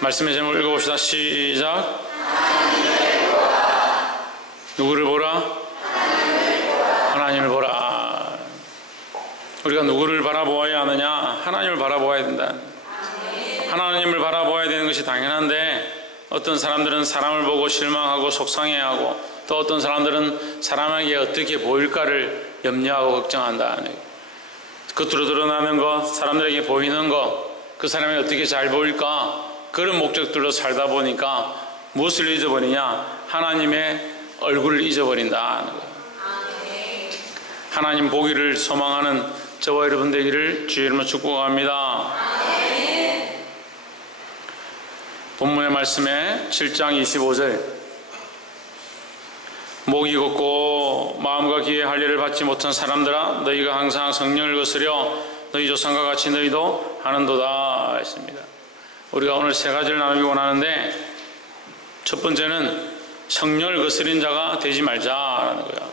말씀의 제목을 읽어봅시다. 시작. 누구를 보라? 하나님을 보라. 우리가 누구를 바라보아야 하느냐? 하나님을 바라보아야 된다. 하나님을 바라보아야 되는 것이 당연한데, 어떤 사람들은 사람을 보고 실망하고 속상해하고, 또 어떤 사람들은 사람에게 어떻게 보일까를 염려하고 걱정한다. 겉으로 드러나는 것, 사람들에게 보이는 것, 그 사람이 어떻게 잘 보일까, 그런 목적들로 살다 보니까 무엇을 잊어버리냐? 하나님의 얼굴을 잊어버린다. 하나님 보기를 소망하는 저와 여러분 되기를 주의 이름으로 축복합니다. 본문의 말씀에 7장 25절, 목이 곱고 마음과 귀에 할례를 받지 못한 사람들아, 너희가 항상 성령을 거스려 너희 조상과 같이 너희도 하는도다 했습니다. 우리가 오늘 세 가지를 나누기 원하는데, 첫 번째는 성령을 거스린 자가 되지 말자라는 거야.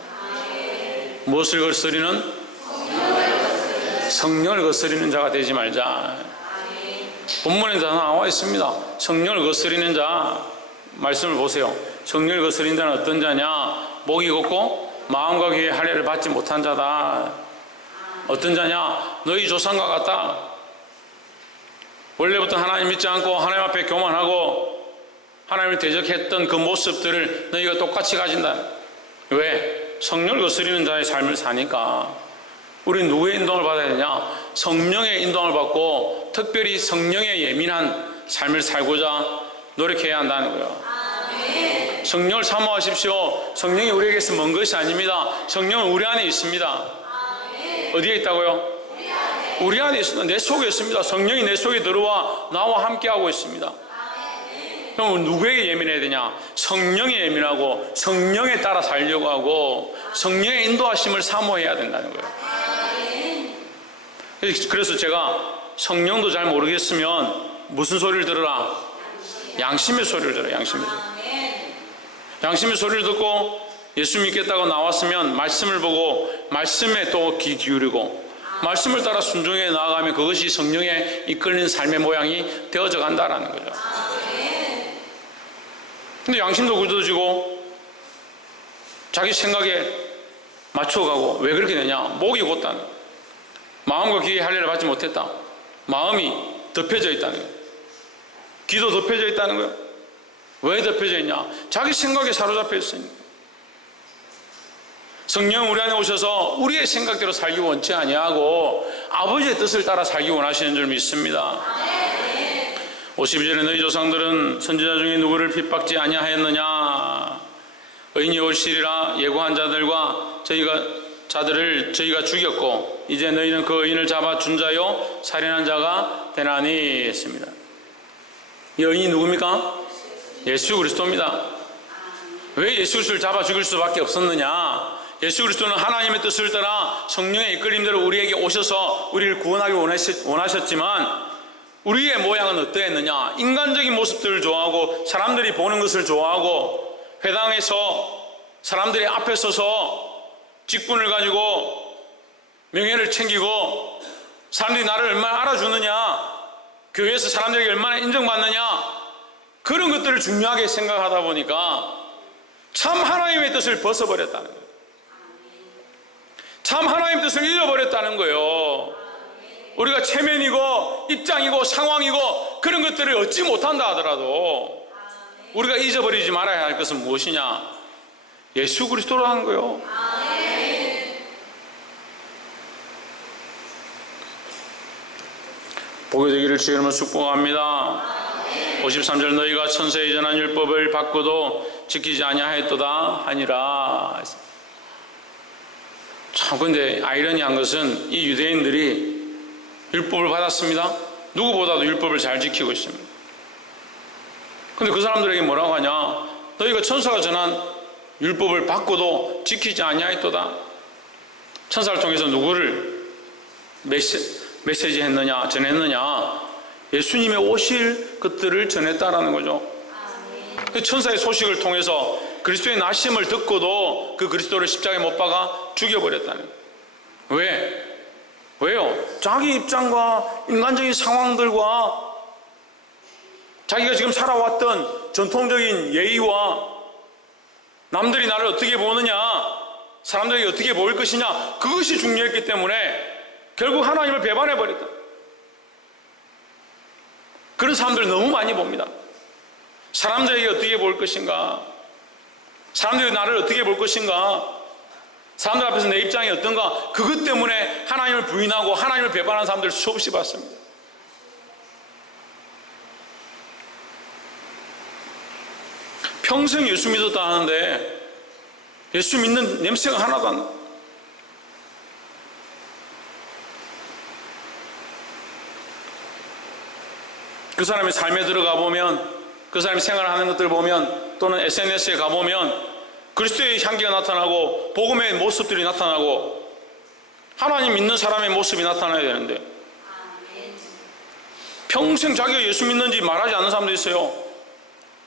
무엇을 거스리는? 성령을 거스리는 자가 되지 말자. 본문에 다 나와 있습니다. 성령을 거스리는 자, 말씀을 보세요. 성령을 거스린 자는 어떤 자냐? 목이 곱고 마음과 귀에 할례를 받지 못한 자다. 어떤 자냐? 너희 조상과 같다. 원래부터 하나님 믿지 않고 하나님 앞에 교만하고 하나님을 대적했던 그 모습들을 너희가 똑같이 가진다. 왜? 성령을 거스리는 자의 삶을 사니까. 우리는 누구의 인도를 받아야 되냐? 성령의 인도를 받고 특별히 성령에 예민한 삶을 살고자 노력해야 한다는 거예요. 성령을 사모하십시오. 성령이 우리에게서 먼 것이 아닙니다. 성령은 우리 안에 있습니다. 어디에 있다고요? 우리 안에 있습니다. 내 속에 있습니다. 성령이 내 속에 들어와 나와 함께하고 있습니다. 그럼 누구에게 예민해야 되냐? 성령에 예민하고 성령에 따라 살려고 하고 성령의 인도하심을 사모해야 된다는 거예요. 그래서 제가 성령도 잘 모르겠으면 무슨 소리를 들으라? 양심의 소리를 들어요. 양심의 소리. 양심의 소리를 듣고 예수 믿겠다고 나왔으면 말씀을 보고 말씀에 또 귀 기울이고 말씀을 따라 순종해 나아가면 그것이 성령에 이끌린 삶의 모양이 되어져 간다라는 거죠. 근데 양심도 굳어지고 자기 생각에 맞춰가고, 왜 그렇게 되냐? 목이 곧다는 거예요. 마음과 귀의 할례를 받지 못했다. 마음이 덮여져 있다는 거예요. 귀도 덮여져 있다는 거예요. 왜 덮여져 있냐? 자기 생각에 사로잡혀 있으니까. 성령 우리 안에 오셔서 우리의 생각대로 살기 원치 아니하고 아버지의 뜻을 따라 살기 원하시는 줄 믿습니다. 52절에 너희 조상들은 선지자 중에 누구를 핍박지 아니하였느냐? 의인이 오시리라 예고한 자들과 자들을 저희가 죽였고 이제 너희는 그 의인을 잡아 준 자요 살인한 자가 되나니 했습니다. 이 의인이 누굽니까? 예수 그리스도입니다. 왜 예수 그리스도를 잡아 죽일 수밖에 없었느냐? 예수 그리스도는 하나님의 뜻을 따라 성령의 이끌림대로 우리에게 오셔서 우리를 구원하기 원하셨지만 우리의 모양은 어떠했느냐? 인간적인 모습들을 좋아하고 사람들이 보는 것을 좋아하고 회당에서 사람들이 앞에 서서 직분을 가지고 명예를 챙기고 사람들이 나를 얼마나 알아주느냐, 교회에서 사람들에게 얼마나 인정받느냐, 그런 것들을 중요하게 생각하다 보니까 참 하나님의 뜻을 벗어버렸다는 거예요. 참 하나님의 뜻을 잃어버렸다는 거예요. 우리가 체면이고 입장이고 상황이고 그런 것들을 얻지 못한다 하더라도 우리가 잊어버리지 말아야 할 것은 무엇이냐? 예수 그리스도라는 거예요. 보게 되기를 주의 이름으로 축복합니다. 53절 너희가 천세에 전한 율법을 받고도 지키지 아니하였도다 하니라. 참 근데 아이러니한 것은 이 유대인들이 율법을 받았습니다. 누구보다도 율법을 잘 지키고 있습니다. 근데 그 사람들에게 뭐라고 하냐? 너희가 천사가 전한 율법을 받고도 지키지 아니하였도다. 천사를 통해서 누구를 메시지 했느냐, 전했느냐? 예수님의 오실 것들을 전했다라는 거죠. 그 천사의 소식을 통해서 그리스도의 나심을 듣고도 그 그리스도를 십자가에 못 박아 죽여버렸다는 거예요. 왜? 왜요? 자기 입장과 인간적인 상황들과 자기가 지금 살아왔던 전통적인 예의와 남들이 나를 어떻게 보느냐, 사람들에게 어떻게 보일 것이냐, 그것이 중요했기 때문에 결국 하나님을 배반해버렸다. 그런 사람들 너무 많이 봅니다. 사람들에게 어떻게 볼 것인가, 사람들이 나를 어떻게 볼 것인가, 사람들 앞에서 내 입장이 어떤가, 그것 때문에 하나님을 부인하고 하나님을 배반하는 사람들 수없이 봤습니다. 평생 예수 믿었다 하는데 예수 믿는 냄새가 하나도 안 나. 그 사람의 삶에 들어가 보면, 그 사람이 생활하는 것들을 보면, 또는 SNS에 가보면 그리스도의 향기가 나타나고 복음의 모습들이 나타나고 하나님 믿는 사람의 모습이 나타나야 되는데, 평생 자기가 예수 믿는지 말하지 않는 사람도 있어요.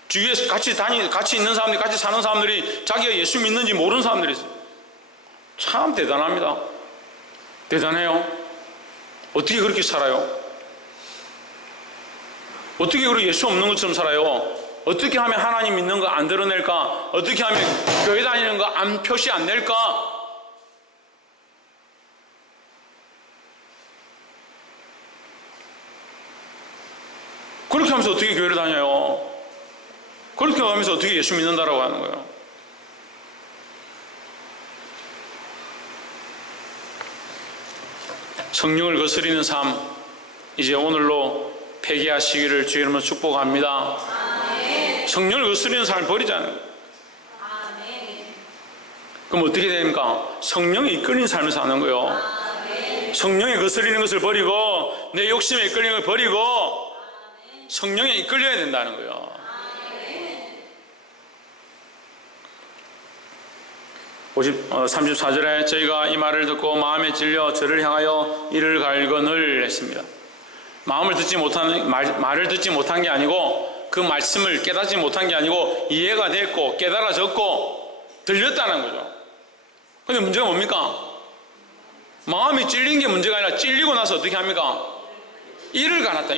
주위에 같이 있는 사람들이, 같이 사는 사람들이 자기가 예수 믿는지 모르는 사람들이 있어요. 참 대단합니다. 대단해요. 어떻게 그렇게 살아요? 어떻게 그렇게 예수 없는 것처럼 살아요? 어떻게 하면 하나님 믿는 거 안 드러낼까? 어떻게 하면 교회 다니는 거 안 표시 안 낼까? 그렇게 하면서 어떻게 교회를 다녀요? 그렇게 하면서 어떻게 예수 믿는다라고 하는 거예요? 성령을 거스리는 삶, 이제 오늘로 폐기하시기를 주의 이름으로 축복합니다. 성령을 거스리는 삶을 버리잖아요. 그럼 어떻게 됩니까? 성령이 이끌리는 삶을 사는 거예요. 성령에 거스리는 것을 버리고 내 욕심에 이끌리는 걸 버리고 성령에 이끌려야 된다는 거예요. 34절에 저희가 이 말을 듣고 마음에 찔려 저를 향하여 이를 갈거늘 했습니다. 말을 듣지 못한 게 아니고, 그 말씀을 깨닫지 못한 게 아니고 이해가 됐고 깨달아졌고 들렸다는 거죠. 근데 문제가 뭡니까? 마음이 찔린 게 문제가 아니라 찔리고 나서 어떻게 합니까? 이를 갈았다.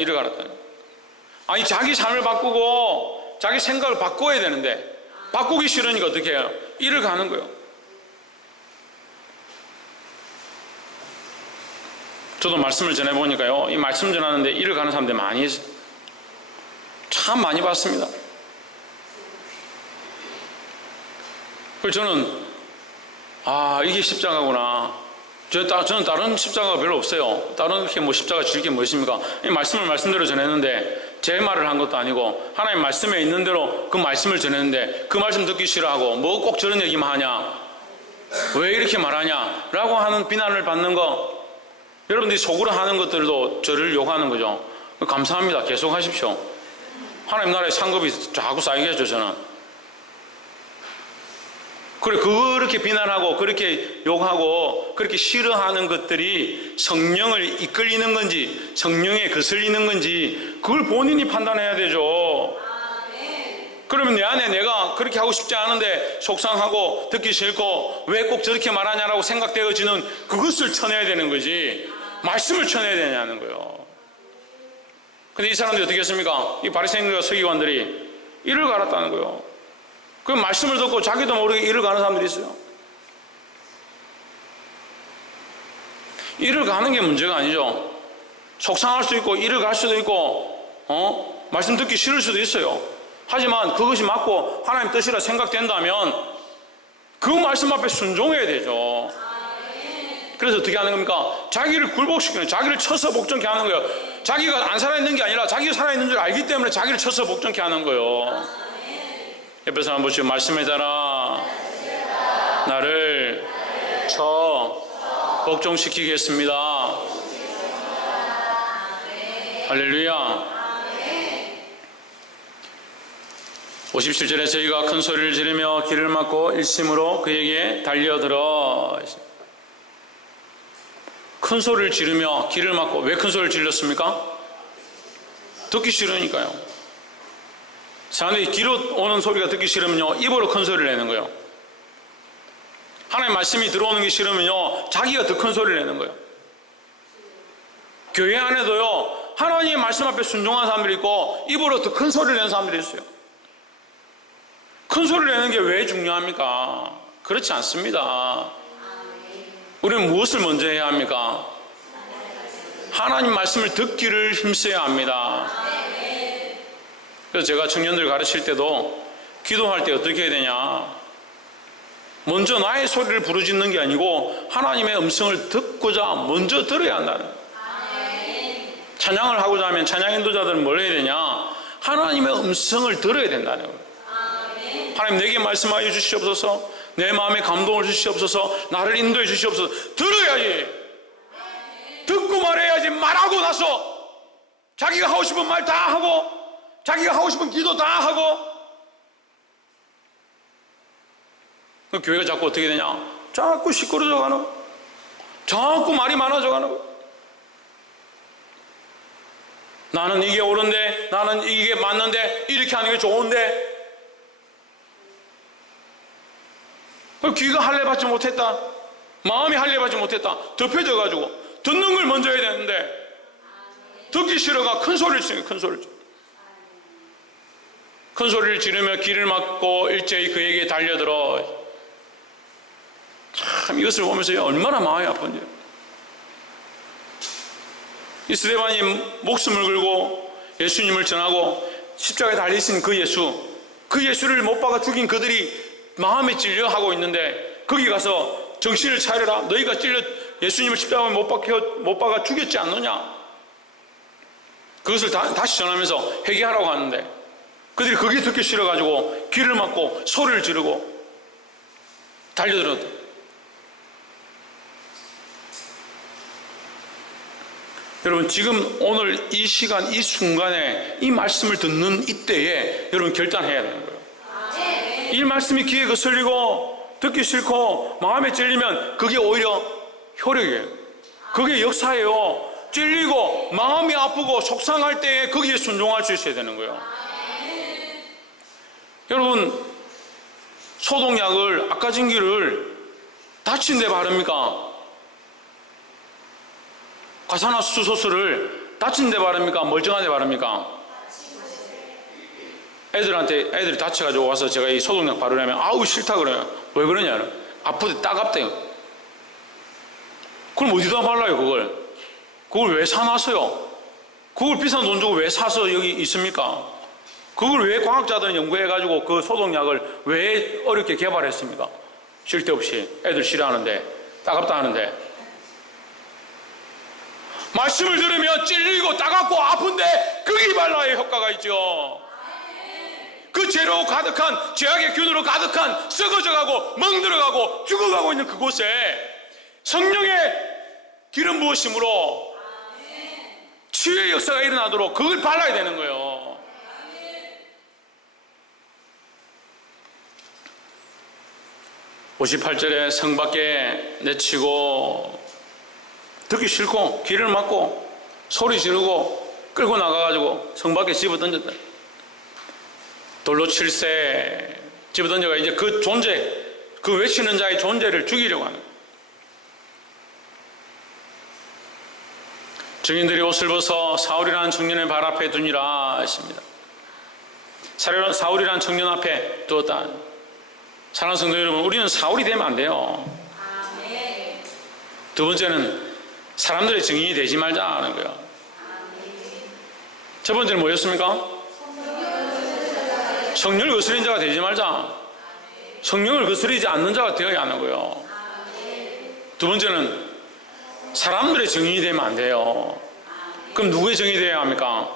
아니, 자기 삶을 바꾸고 자기 생각을 바꿔야 되는데 바꾸기 싫으니까 어떻게 해요? 이를 가는 거예요. 저도 말씀을 전해보니까요, 이 말씀 전하는데 이를 가는 사람들 많이 있어요. 참 많이 봤습니다. 그래서 저는 이게 십자가구나. 저는 다른 십자가가 별로 없어요. 다른 게 십자가 질 게 뭐 있습니까? 이 말씀을 말씀대로 전했는데 제 말을 한 것도 아니고 하나님 말씀에 있는 대로 그 말씀을 전했는데 그 말씀 듣기 싫어하고 뭐 꼭 저런 얘기만 하냐, 왜 이렇게 말하냐 라고 하는 비난을 받는 거, 여러분들이 속으로 하는 것들도 저를 욕하는 거죠. 감사합니다. 계속 하십시오. 하나님 나라의 상급이 자꾸 쌓이겠죠. 저는 그렇게 비난하고 그렇게 욕하고 그렇게 싫어하는 것들이 성령을 이끌리는 건지 성령에 거슬리는 건지 그걸 본인이 판단해야 되죠. 그러면 내 안에 내가 그렇게 하고 싶지 않은데 속상하고 듣기 싫고 왜 꼭 저렇게 말하냐라고 생각되어지는 그것을 쳐내야 되는 거지, 말씀을 쳐내야 되냐는 거예요. 근데 이 사람들이 어떻게 했습니까? 이 바리새인들과 서기관들이 이를 갈았다는 거예요. 그 말씀을 듣고 자기도 모르게 이를 가는 사람들이 있어요. 이를 가는 게 문제가 아니죠. 속상할 수도 있고 이를 갈 수도 있고 말씀 듣기 싫을 수도 있어요. 하지만 그것이 맞고 하나님 뜻이라 생각된다면 그 말씀 앞에 순종해야 되죠. 그래서 어떻게 하는 겁니까? 자기를 굴복시키는, 자기를 쳐서 복종케 하는 거예요. 자기가 안 살아있는 게 아니라 자기가 살아있는 줄 알기 때문에 자기를 쳐서 복종케 하는 거예요. 옆에서 한번 보시고, 말씀에 따라 나를 쳐 복종시키겠습니다. 할렐루야. 57절에 저희가 큰 소리를 지르며 길을 막고 일심으로 그에게 달려들어. 큰 소리를 지르며 길을 막고, 왜 큰 소리를 질렀습니까? 듣기 싫으니까요. 사람들이 귀로 오는 소리가 듣기 싫으면요, 입으로 큰 소리를 내는 거예요. 하나님의 말씀이 들어오는 게 싫으면요, 자기가 더 큰 소리를 내는 거예요. 교회 안에도요, 하나님의 말씀 앞에 순종한 사람들이 있고 입으로 더 큰 소리를 내는 사람들이 있어요. 큰 소리를 내는 게 왜 중요합니까? 그렇지 않습니다. 우리는 무엇을 먼저 해야 합니까? 하나님 말씀을 듣기를 힘써야 합니다. 그래서 제가 청년들 가르칠 때도 기도할 때 어떻게 해야 되냐, 먼저 나의 소리를 부르짖는 게 아니고 하나님의 음성을 듣고자 먼저 들어야 한다는 거예요. 찬양을 하고자 하면 찬양 인도자들은 뭘 해야 되냐, 하나님의 음성을 들어야 된다는 거예요. 하나님 내게 말씀하여 주시옵소서, 내 마음에 감동을 주시옵소서, 나를 인도해 주시옵소서. 들어야지. 듣고 말해야지. 말하고 나서 자기가 하고 싶은 말 다 하고 자기가 하고 싶은 기도 다 하고, 그 교회가 자꾸 어떻게 되냐, 자꾸 시끄러져 가는 거예요. 자꾸 말이 많아져 가는 거예요. 나는 이게 옳은데, 나는 이게 맞는데, 이렇게 하는 게 좋은데, 귀가 할례 받지 못했다, 마음이 할례 받지 못했다, 덮여져 가지고 듣는 걸 먼저 해야 되는데 듣기 싫어가 큰 소리를 지르는 거예요. 큰 소리를 지르는. 큰 소리를 지르며 귀를 막고 일제히 그에게 달려들어. 참 이것을 보면서 얼마나 마음이 아픈지. 이 스데반이 목숨을 걸고 예수님을 전하고 십자가에 달리신 그 예수를 못 박아 죽인 그들이 마음에 찔려 하고 있는데, 거기 가서 정신을 차려라, 너희가 찔려 예수님을 십자가에 못 박아 죽였지 않느냐, 그것을 다시 전하면서 회개하라고 하는데 그들이 그게 듣기 싫어가지고 귀를 막고 소리를 지르고 달려들었다. 여러분, 지금 오늘 이 시간 이 순간에 이 말씀을 듣는 이때에 여러분 결단해야 되는 거예요. 이 말씀이 귀에 거슬리고 듣기 싫고 마음에 찔리면 그게 오히려 효력이에요. 그게 역사예요. 찔리고 마음이 아프고 속상할 때에 거기에 순종할 수 있어야 되는 거예요. 여러분, 소독약을, 아까진기를 다친 데 바릅니까? 과산화수소수를 다친 데 바릅니까? 멀쩡한 데 바릅니까? 애들이 다쳐가지고 와서 제가 이 소독약 바르려면 아우 싫다 그래요. 왜 그러냐, 아프대, 따갑대요. 그럼 어디다 발라요? 그걸 왜 사놨어요? 그걸 비싼 돈 주고 왜 사서 여기 있습니까? 그걸 왜 과학자들은 연구해가지고 그 소독약을 왜 어렵게 개발했습니까? 쓸데없이. 애들 싫어하는데, 따갑다 하는데. 말씀을 들으면 찔리고 따갑고 아픈데 거기 발라야 효과가 있죠. 그 죄로 가득한, 죄악의 균으로 가득한, 썩어져가고 멍들어가고 죽어가고 있는 그곳에 성령의 기름 부으심으로 치유의 역사가 일어나도록 그걸 발라야 되는 거예요. 58절에 성 밖에 내치고 듣기 싫고 귀를 막고 소리 지르고 끌고 나가가지고 성 밖에 집어 던졌다. 돌로 칠세 집어 던져가 이제 그 존재, 그 외치는 자의 존재를 죽이려고 하는 거예요. 증인들이 옷을 벗어 사울이라는 청년의 발 앞에 두니라 했습니다. 사울이라는 청년 앞에 두었다. 사랑하는 성도 여러분, 우리는 사울이 되면 안 돼요. 두 번째는 사람들의 증인이 되지 말자는 거예요. 첫 번째는 뭐였습니까? 성령을 거스린 자가 되지 말자. 성령을 거스리지 않는 자가 되어야 하는 거예요. 두 번째는 사람들의 증인이 되면 안 돼요. 그럼 누구의 증인이 되어야 합니까?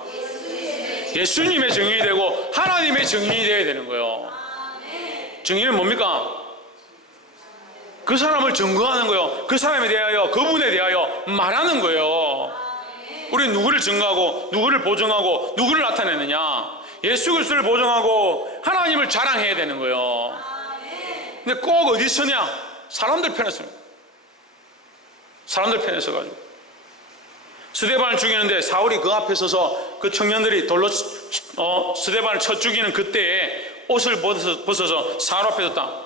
예수님의 증인이 되고 하나님의 증인이 되어야 되는 거예요. 증인은 뭡니까? 그 사람을 증거하는 거예요. 그 사람에 대하여, 그분에 대하여 말하는 거예요. 우리는 누구를 증거하고 누구를 보증하고 누구를 나타내느냐? 예수 그리스도를 보증하고 하나님을 자랑해야 되는 거예요. 근데 꼭 어디 서냐? 사람들 편에 섭니다. 사람들 편에 서가지고 스데반을 죽이는데 사울이 그 앞에 서서 그 청년들이 돌로 스데반을 쳐 죽이는 그때에 옷을 벗어서 사울 앞에 섰다.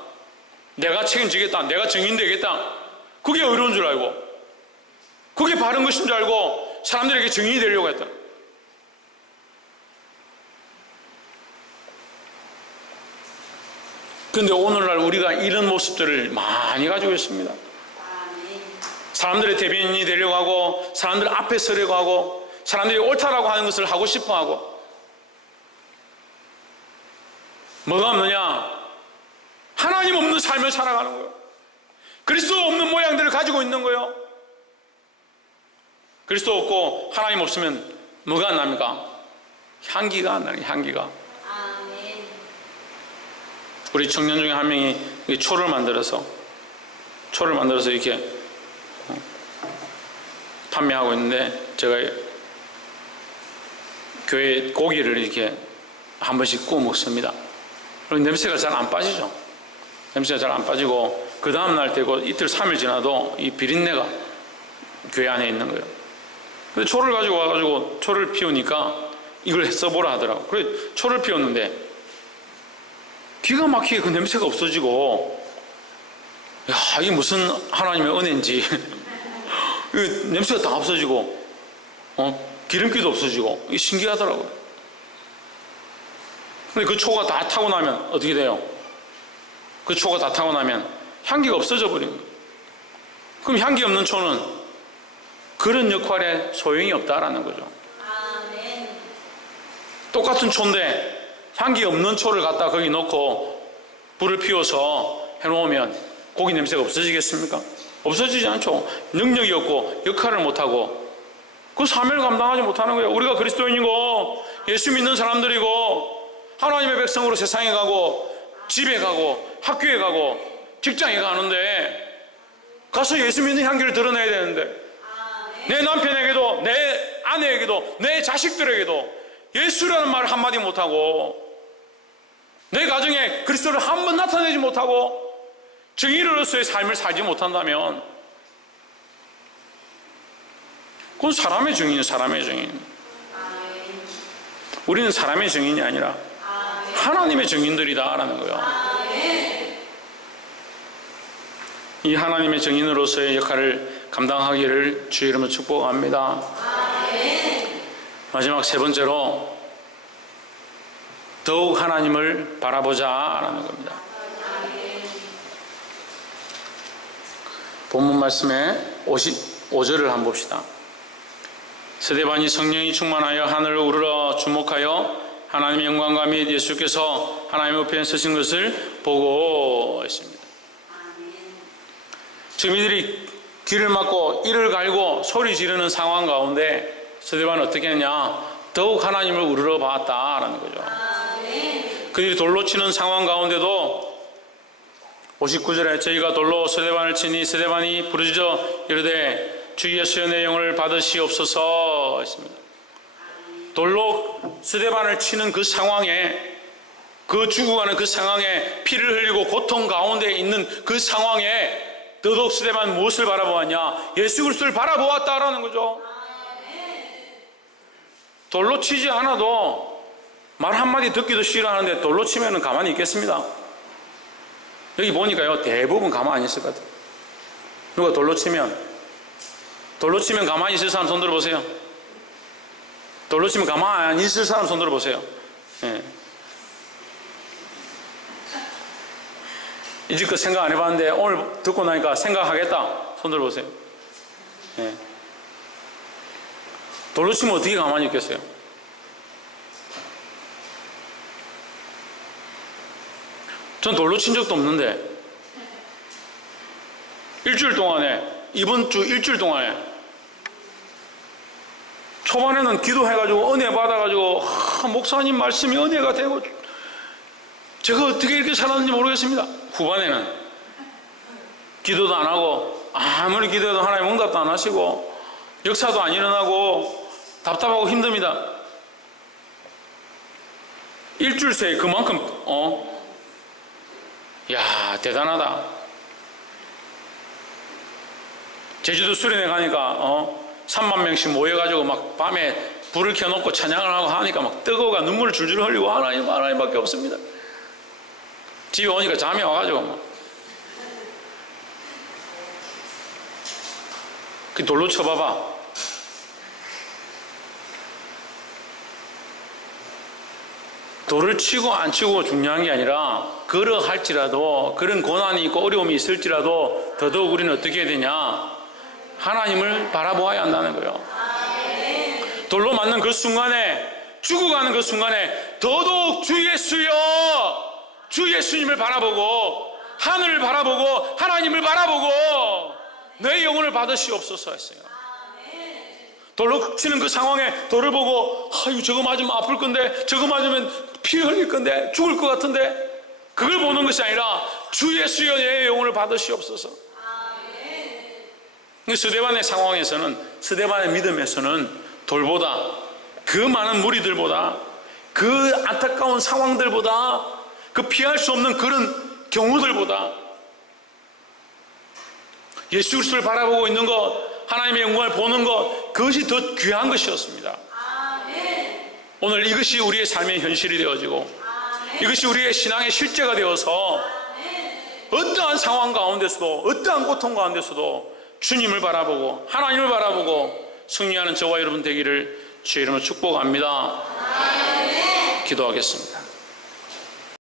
내가 책임지겠다. 내가 증인 되겠다. 그게 의로운 줄 알고, 그게 바른 것인 줄 알고 사람들에게 증인이 되려고 했다. 그런데 오늘날 우리가 이런 모습들을 많이 가지고 있습니다. 사람들의 대변인이 되려고 하고, 사람들 앞에 서려고 하고, 사람들이 옳다라고 하는 것을 하고 싶어 하고. 뭐가 없느냐? 하나님 없는 삶을 살아가는 거예요. 그리스도 없는 모양들을 가지고 있는 거예요. 그리스도 없고 하나님 없으면 뭐가 안 납니까? 향기가 안 나요. 향기가. 아멘. 우리 청년 중에 한 명이 초를 만들어서 이렇게 판매하고 있는데, 제가 교회 고기를 이렇게 한 번씩 구워 먹습니다. 그럼 냄새가 잘 안 빠지죠. 냄새가 잘 안 빠지고, 그 다음날 되고 이틀 3일 지나도 이 비린내가 교회 안에 있는 거예요. 근데 초를 가지고 와가지고 초를 피우니까 이걸 써보라 하더라고. 그래 초를 피웠는데 기가 막히게 그 냄새가 없어지고, 야, 이게 무슨 하나님의 은혜인지 냄새가 다 없어지고, 기름기도 없어지고, 이게 신기하더라고요. 근데 그 초가 다 타고 나면 어떻게 돼요? 그 초가 다 타고 나면 향기가 없어져 버린 거예요. 그럼 향기 없는 초는 그런 역할에 소용이 없다라는 거죠. 아멘. 똑같은 초인데 향기 없는 초를 갖다 거기 넣고 불을 피워서 해놓으면 고기 냄새가 없어지겠습니까? 없어지지 않죠. 능력이 없고 역할을 못하고 그 사명을 감당하지 못하는 거예요. 우리가 그리스도인이고 예수 믿는 사람들이고 하나님의 백성으로 세상에 가고 집에 가고 학교에 가고 직장에 가는데 가서 예수 믿는 향기를 드러내야 되는데, 내 남편에게도 내 아내에게도 내 자식들에게도 예수라는 말을 한마디 못하고, 내 가정에 그리스도를 한 번 나타내지 못하고 정의로서의 삶을 살지 못한다면 그건 사람의 증인이에요. 사람의 증인. 우리는 사람의 증인이 아니라 하나님의 증인들이다라는 거예요. 이 하나님의 증인으로서의 역할을 감당하기를 주의 이름으로 축복합니다. 마지막 세 번째로 더욱 하나님을 바라보자라는 겁니다. 본문 말씀에 55절을 한번 봅시다. 스데반이 성령이 충만하여 하늘을 우러러 주목하여 하나님의 영광과 및 예수께서 하나님의 우편에 서신 것을 보고 있습니다. 지금 이들이 귀를 막고 이를 갈고 소리 지르는 상황 가운데 스데반은 어떻게 했냐? 더욱 하나님을 우러러 봤다라는 거죠. 그들이 돌로 치는 상황 가운데도 59절에 저희가 돌로 스데반을 치니 스데반이 부르짖어 이르되 주 예수의 내 영을 받으시옵소서 했습니다. 돌로 스데반을 치는 그 상황에, 그 죽어가는 그 상황에, 피를 흘리고 고통 가운데 있는 그 상황에 더더욱 스데반은 무엇을 바라보았냐? 예수 그리스도를 바라보았다라는 거죠. 돌로 치지 않아도 말 한마디 듣기도 싫어하는데 돌로 치면 가만히 있겠습니다. 여기 보니까요, 대부분 가만히 있을 것 같아요. 누가 돌로 치면 가만히 있을 사람 손 들어보세요. 돌로 치면 가만히 있을 사람 손 들어보세요. 예. 이제껏 생각 안 해봤는데 오늘 듣고 나니까 생각하겠다. 손 들어보세요. 예. 돌로 치면 어떻게 가만히 있겠어요? 전 돌로 친 적도 없는데 일주일 동안에, 이번 주 일주일 동안에 초반에는 기도해가지고 은혜 받아가지고 목사님 말씀이 은혜가 되고 제가 어떻게 이렇게 살았는지 모르겠습니다. 후반에는 기도도 안 하고 아무리 기도해도 하나님 응답도 안 하시고 역사도 안 일어나고 답답하고 힘듭니다. 일주일 새에 그만큼 야, 대단하다. 제주도 수련회 가니까 3만 명씩 모여가지고 막 밤에 불을 켜놓고 찬양을 하고 하니까 막 뜨거워가 눈물을 줄줄 흘리고 하나님밖에 없습니다. 집에 오니까 잠이 와가지고 막 그 돌로 쳐봐봐. 돌을 치고 안 치고 중요한 게 아니라 걸어 할지라도 그런 고난이 있고 어려움이 있을지라도 더더욱 우리는 어떻게 해야 되냐? 하나님을 바라보아야 한다는 거예요. 돌로 맞는 그 순간에, 죽어가는 그 순간에 더더욱 주 예수여, 주 예수님을 바라보고 하늘을 바라보고 하나님을 바라보고 내 영혼을 받으시옵소서 했어요. 돌로 치는 그 상황에 돌을 보고 아유 저거 맞으면 아플 건데, 저거 맞으면 피 흘릴 건데, 죽을 것 같은데, 그걸 보는 것이 아니라 주 예수여 내 영혼을 받으시옵소서. 스데반의 상황에서는, 스데반의 믿음에서는 돌보다, 그 많은 무리들보다, 그 안타까운 상황들보다, 그 피할 수 없는 그런 경우들보다 예수 그리스도를 바라보고 있는 것, 하나님의 영광을 보는 것, 그것이 더 귀한 것이었습니다. 오늘 이것이 우리의 삶의 현실이 되어지고 이것이 우리의 신앙의 실제가 되어서 어떠한 상황 가운데서도, 어떠한 고통 가운데서도 주님을 바라보고 하나님을 바라보고 승리하는 저와 여러분 되기를 주의 이름으로 축복합니다. 기도하겠습니다.